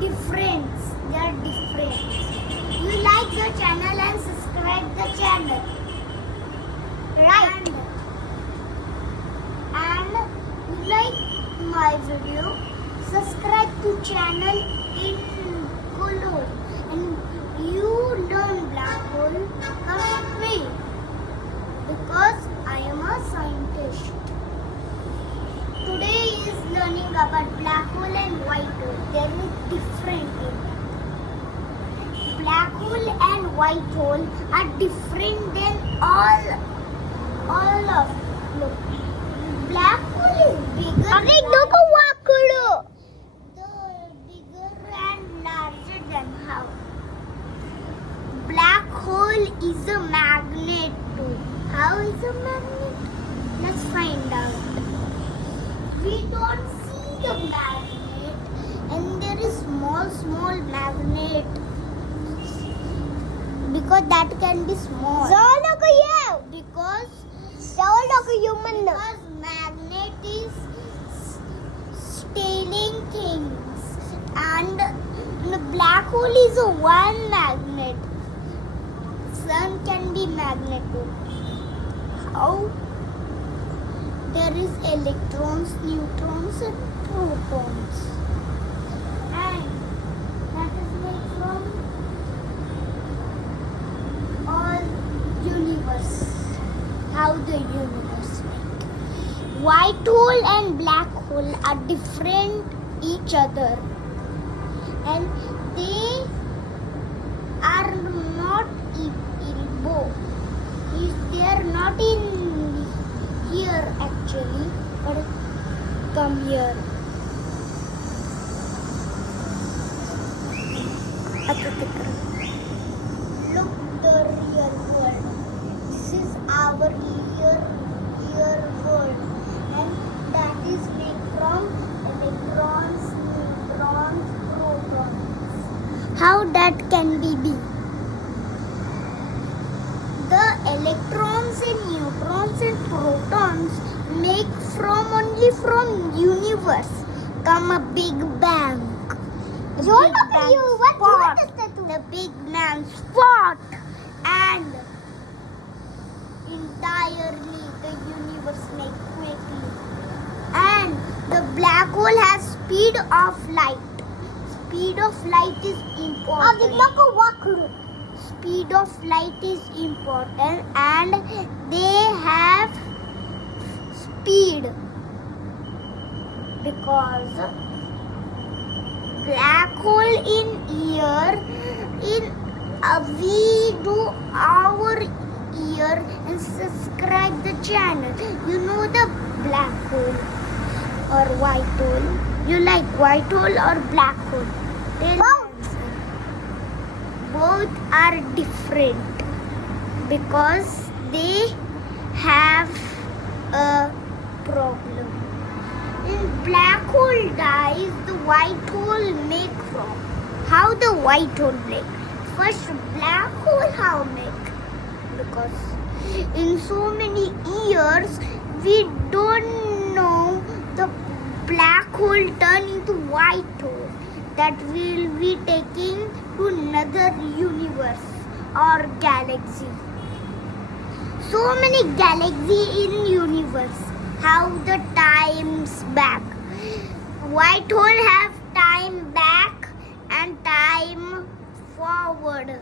different. They are different. You like the channel and subscribe the channel. Right. And you like my video, subscribe to channel in below. And you learn black hole, come with me. Because I am a scientist. Today is learning about black hole and white hole. There is different in it. Black hole and white hole are different than all of. Look, black hole is bigger. The bigger and larger than how. Black hole is a magnet too. How is a magnet? Let's find out. We don't see the magnet, and there is small magnet because that can be small. Because magnet is stealing things, and the black hole is a one magnet. Sun can be magnet too. How? There is electrons, neutrons and protons. And that is made from all universe. How the universe made. White hole and black hole are different each other. And they are not in both. They are not in here actually, but come here. Look the real world. This is our real world, and that is made from electrons, neutrons, protons. How that can be? The electrons and neutrons and protons make only from universe come a big bang. The big bang spot, and entirely the universe make quickly. And the black hole has speed of light. Speed of light is important. Speed of light is important, and they have speed because black hole in here we do our ear and subscribe the channel. You know the black hole or white hole. You like white hole or black hole? Both are different because they have a problem. When black hole dies, the white hole make from. How the white hole make? First black hole how make? Because in so many years we don't know the black hole turn into white hole. That will be taking to another universe or galaxy. So many galaxies in universe. How the times back? White hole have time back and time forward.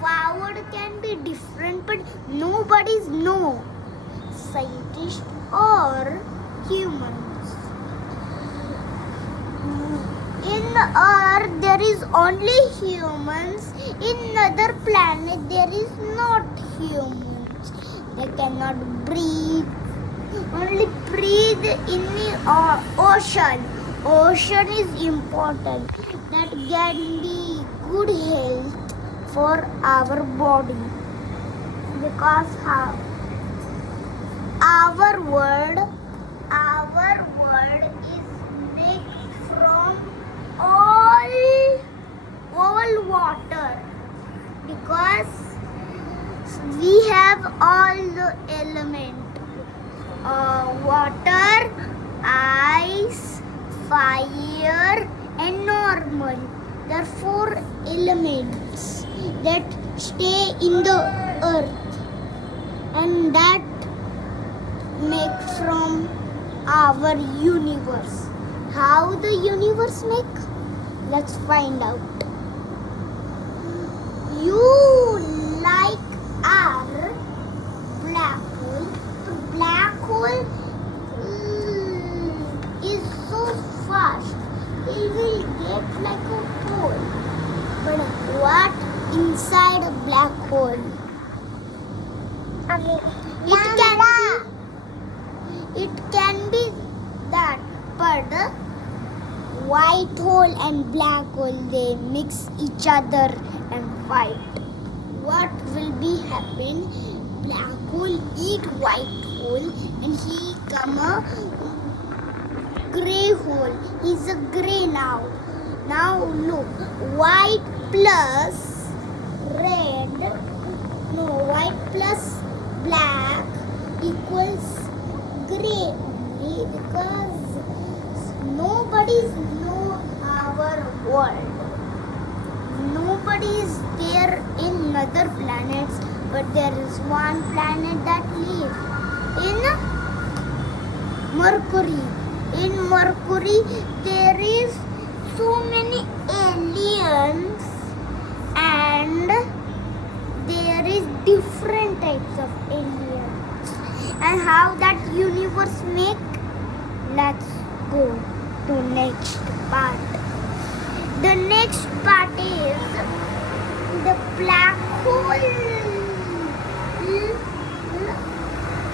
Forward can be different, but nobody's know. Scientists or humans. In Earth there is only humans. In other planet there is not humans. They cannot breathe. Only breathe in the ocean. Ocean is important. That can be good health for our body. Because how? Our world is made from all water, because we have all the element, water, ice, fire and normal. there are four elements that stay in the earth and that make from our universe. How the universe make? Let's find out. You like our black hole. The black hole is so fast. It will get like a pole. But what inside a black hole? It can be that, but the white hole and black hole, they mix each other and fight. What will be happen? Black hole eat white hole and he come a gray hole. He's a gray now. Now look, white plus red, no, white plus black equals gray only, because nobody's know our world. Nobody is there in other planets, but there is one planet that lives in Mercury. In Mercury, there is so many aliens, and there is different types of aliens. And how that universe make? Let's go to next part. The next part is the black hole.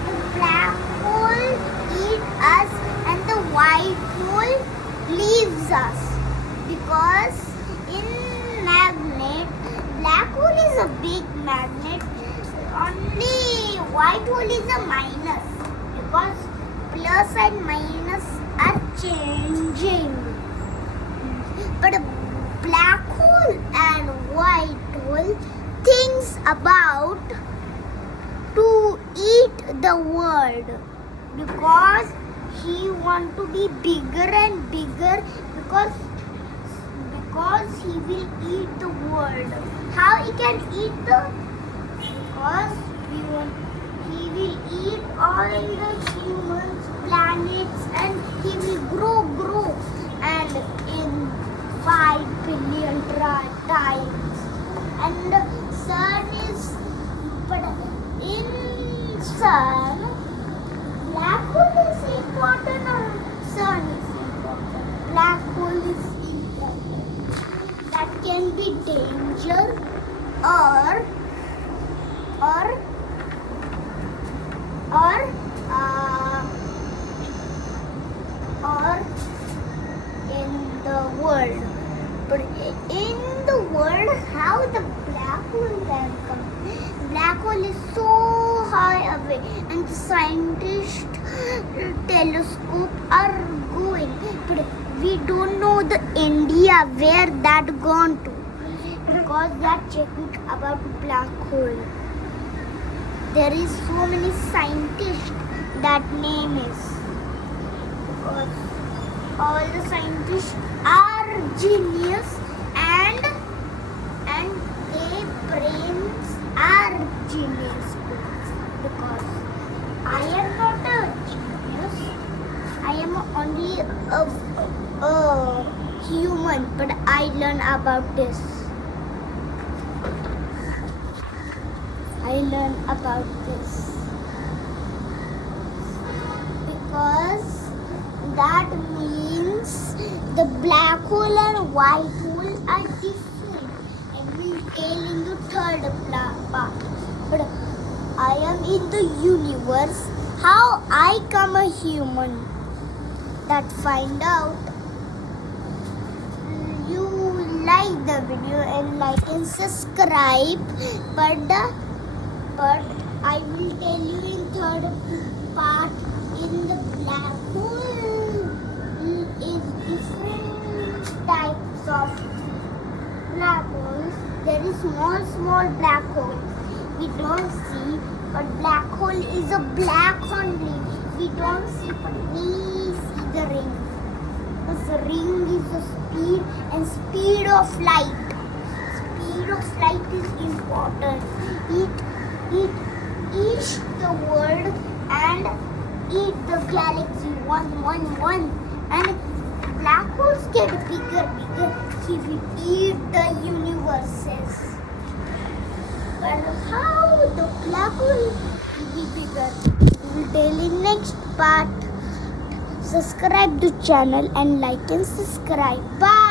The black hole eat us and the white hole leaves us, because in magnet, black hole is a big magnet, only white hole is a minus, because plus and minus are changing. But a black hole and white hole thinks about to eat the world, because he want to be bigger and bigger, because he will eat the world. How he can eat the? Because he will eat all the humans, planets, and he will grow, and in 5 billion times. And the sun is, but in sun, black hole is important or sun is important? Black hole is important. That can be danger or in the world. But in the world, how the black hole can come? Black hole is so high away, and the scientists telescope are going, but we don't know the India where that gone to, because they are checking about black hole. There is so many scientists, that name is, because all the scientists are genius, and their brains are genius, because I am not a genius. I am only a human, but I learn about this. I learn about this because that means the black hole and white hole are different. I will tell in the third part. But I am in the universe. How I come a human? That find out. You like the video and like and subscribe. But I will tell you in third part. In the black hole is different types of black holes. There is small black holes we don't see, but black hole is a black only. We don't see, but we see the ring. because the ring is the speed and speed of light. Speed of light is important. It eats the world and eat the galaxy one. And black holes get bigger if it eat the universes. But how the black hole will be bigger? We will tell in next part. Subscribe to channel and like and subscribe. Bye.